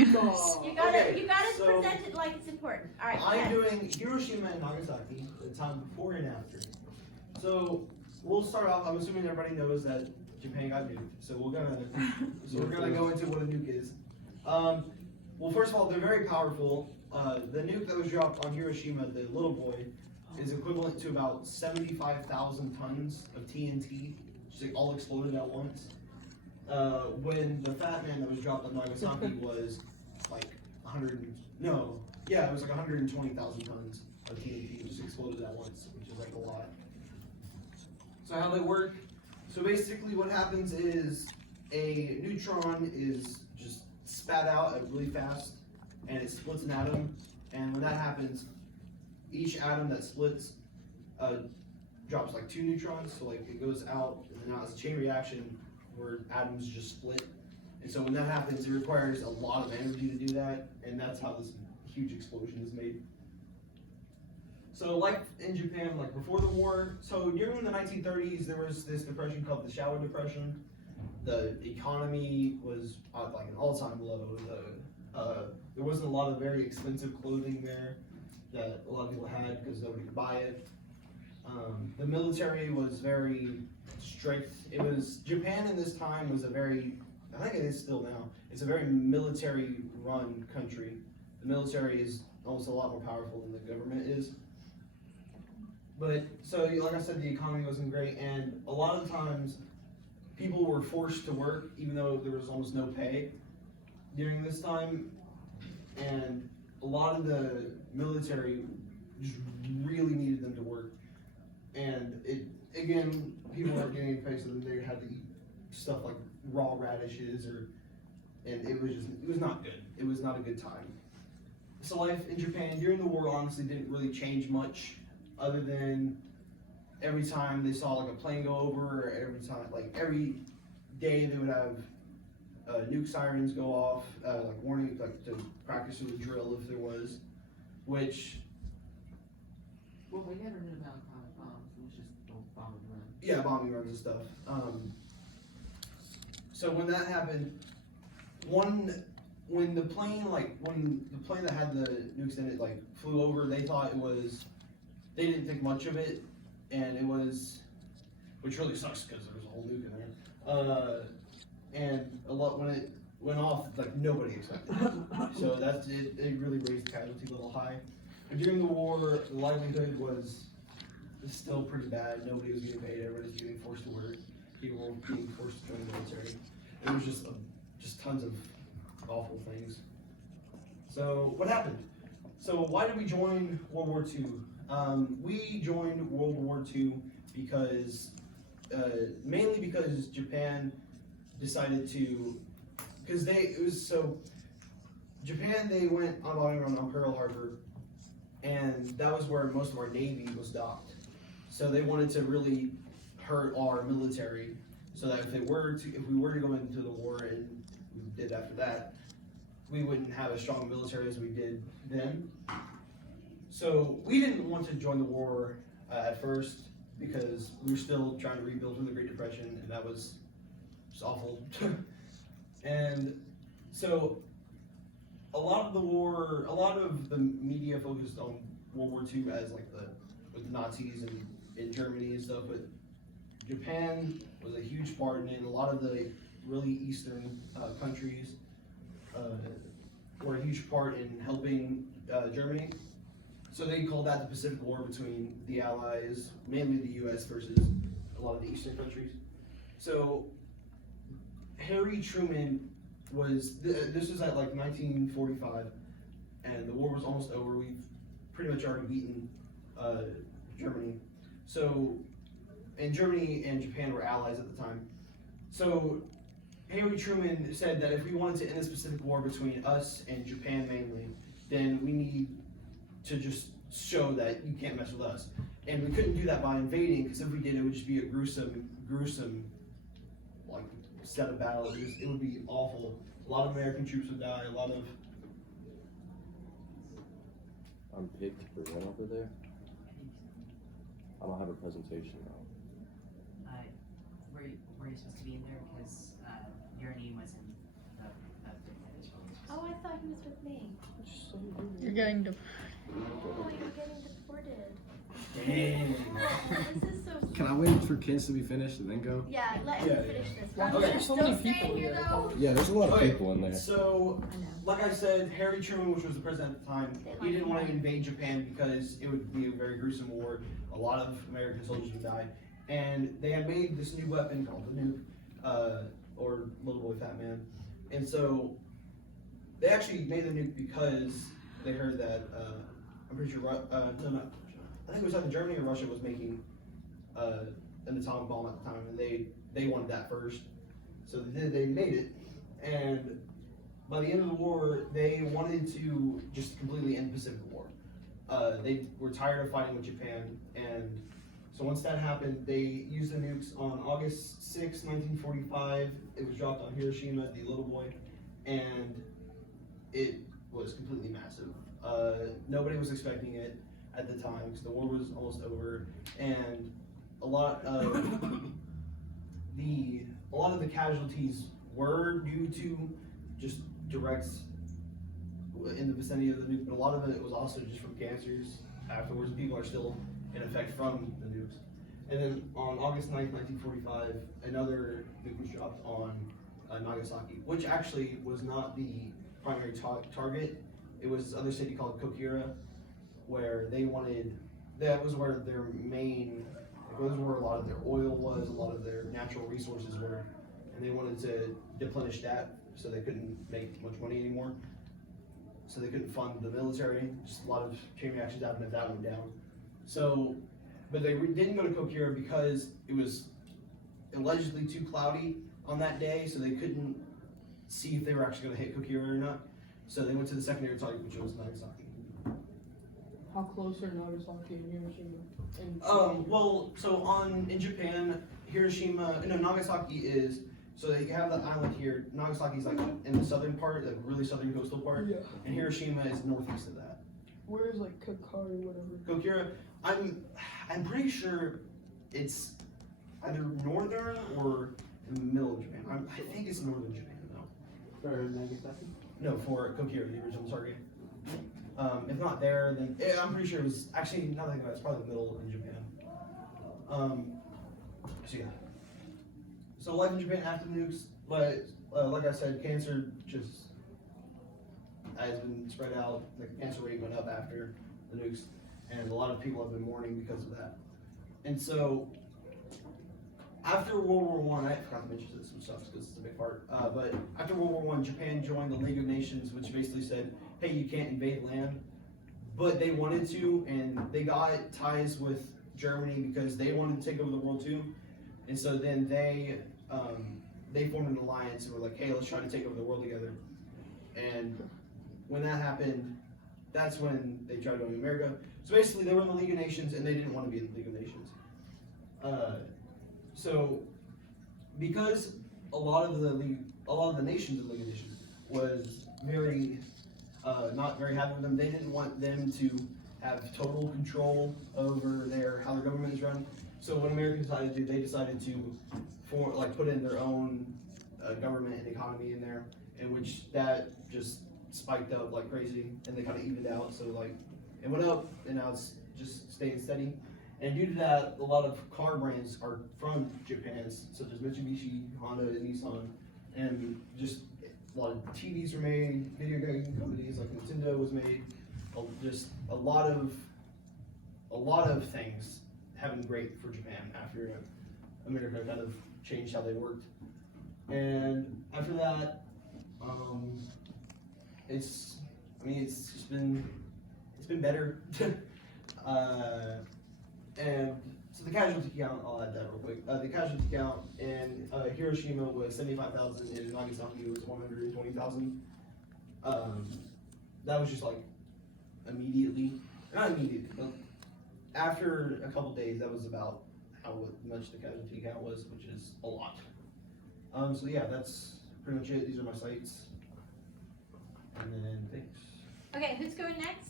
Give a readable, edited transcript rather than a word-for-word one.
You gotta present it like it's important. All right. I'm doing Hiroshima and Nagasaki, the time before and after. So we'll start off. I'm assuming everybody knows that Japan got nuked. So we're gonna go into what a nuke is. Well, first of all, they're very powerful. The nuke that was dropped on Hiroshima, the little boy, is equivalent to about 75,000 tons of TNT, just like all exploded at once. When the Fat Man that was dropped on Nagasaki was like 120,000 tons of TNT just exploded at once, which is like a lot. So how they work? So basically what happens is a neutron is just spat out really fast and it splits an atom, and when that happens, each atom that splits drops like 2 neutrons, so like it goes out and then now it's a chain reaction where atoms just split. And so when that happens, it requires a lot of energy to do that, and that's how this huge explosion is made. So like in Japan, like before the war, so during the 1930s, there was this depression called the Shower Depression. The economy was at like an all-time low. There wasn't a lot of very expensive clothing there that a lot of people had because nobody could buy it. The military was very strict. It was, Japan in this time was I think it is still now, it's a very military-run country. The military is almost a lot more powerful than the government is. But, so like I said, the economy wasn't great, and a lot of times people were forced to work even though there was almost no pay during this time, and a lot of the military just really needed them to work. And again, people weren't getting paid, so they had to eat stuff like raw radishes, and it was not good. It was not a good time. So life in Japan during the war honestly didn't really change much, other than every time they saw like a plane go over, or every day they would have nuke sirens go off, like warning, like to practice with a drill if there was, which. Well, we never knew about atomic bombs. It was just bombing runs. Yeah, bombing runs and stuff. So when that happened, when the plane that had the nukes in it like flew over, they they didn't think much of it, and it was, which really sucks because there was a whole nuke in there. And a lot when it went off, like nobody expected it. So that's it. It really raised the casualty level high. But during the war, the livelihood was still pretty bad. Nobody was getting paid. Everybody was getting forced to work. People were being forced to join the military. It was just tons of awful things. So what happened? So why did we join World War II? We joined World War II because mainly because Japan decided to, Japan, they went on bombing run on Pearl Harbor, and that was where most of our Navy was docked. So they wanted to really hurt our military, so that if we were to go into the war, and we did after that, we wouldn't have as strong a military as we did then. So we didn't want to join the war at first because we were still trying to rebuild from the Great Depression, and that was just awful. And so a lot of the media focused on World War II as like with the Nazis and in Germany and stuff, but Japan was a huge part in it. A lot of the really eastern countries were a huge part in helping Germany. So they called that the Pacific War between the Allies, mainly the U.S. versus a lot of the eastern countries. So Harry Truman this was at like 1945, and the war was almost over. We've pretty much already beaten Germany. So, and Germany and Japan were allies at the time. So Harry Truman said that if we wanted to end this Pacific War between us and Japan mainly, then we need to just show that you can't mess with us. And we couldn't do that by invading, because if we did, it would just be a gruesome like set of battles. It would be awful. A lot of American troops would die. A lot of. I'm picked to present over there. I don't have a presentation now. Were you supposed to be in there because your name was in the as well? Oh, I thought thought he was with me. You're getting to. Oh, you're getting deported. Dang. Oh, this is so Can I wait for kids to be finished and then go? Yeah, let him Yeah, finish this. Yeah. Okay. There's so many Don't stay people here here. though. Yeah, there's a lot of Okay. people in there. So, I know. like I said, Harry Truman, which was the president at the time, he didn't want to invade Japan because it would be a very gruesome war. A lot of American soldiers would die. And they had made this new weapon called the nuke, or Little Boy Fat Man. And so, they actually made the nuke because they heard that, I'm pretty sure, I think it was either Germany or Russia was making an atomic bomb at the time, and they wanted that first. So they made it, and by the end of the war, they wanted to just completely end the Pacific War. They were tired of fighting with Japan, and so once that happened, they used the nukes on August 6, 1945. It was dropped on Hiroshima, the little boy, and it was completely massive. Nobody was expecting it at the time because the war was almost over, and a lot of the casualties were due to just directs in the vicinity of the nuke, but a lot of it was also just from cancers afterwards. People are still in effect from the nukes. And then on August 9th, 1945, another nuke was dropped on Nagasaki, which actually was not the primary target. It was this other city called Kokura, where that was where their main, those were a lot of their oil was, a lot of their natural resources were, and they wanted to deplenish that so they couldn't make much money anymore. So they couldn't fund the military. Just a lot of chain reactions happened if that went down. So, but they didn't go to Kokura because it was allegedly too cloudy on that day, so they couldn't see if they were actually going to hit Kokura or not. So they went to the secondary target, which was Nagasaki. How close are Nagasaki and Hiroshima? Well, so in Japan, Nagasaki is, so they have the island here. Nagasaki is like in the southern part, like really southern coastal part, Yeah. and Hiroshima is northeast of that. Where is like Kokari, whatever? Kokura, I'm pretty sure it's either northern or in the middle of Japan. I think it's northern Japan though. For Nagasaki? No, for Kokura, the original target. If not there, then I'm pretty sure it was actually not thinking about it, it's probably the middle in Japan. So yeah. So life in Japan after the nukes, but like I said, cancer just has been spread out. The cancer rate went up after the nukes, and a lot of people have been mourning because of that. And so after World War I forgot to mention this, which sucks because it's a big part. But after World War I, Japan joined the League of Nations, which basically said, hey, you can't invade land. But they wanted to, and they got ties with Germany because they wanted to take over the world too. And so then they formed an alliance and were like, hey, let's try to take over the world together. And when that happened, that's when they tried to own America. So basically, they were in the League of Nations, and they didn't want to be in the League of Nations. So because a lot of the nations in the League of Nations was very not very happy with them. They didn't want them to have total control over how their government is run. So what America decided to do, they decided to put in their own government and economy in there, in which that just spiked up like crazy, and they kind of evened out. So like it went up, and now it's just staying steady. And due to that, a lot of car brands are from Japan, such as Mitsubishi, Honda, and Nissan, and just a lot of TVs were made, video game companies like Nintendo was made, just a lot of things have been great for Japan after America kind of changed how they worked. And after that, it's been better. And so the casualty count, I'll add that real quick. The casualty count in Hiroshima was 75,000, and Nagasaki was 120,000. That was just like not immediately, but after a couple days, that was about how much the casualty count was, which is a lot. So yeah, that's pretty much it. These are my sites. And then thanks. Okay, who's going next?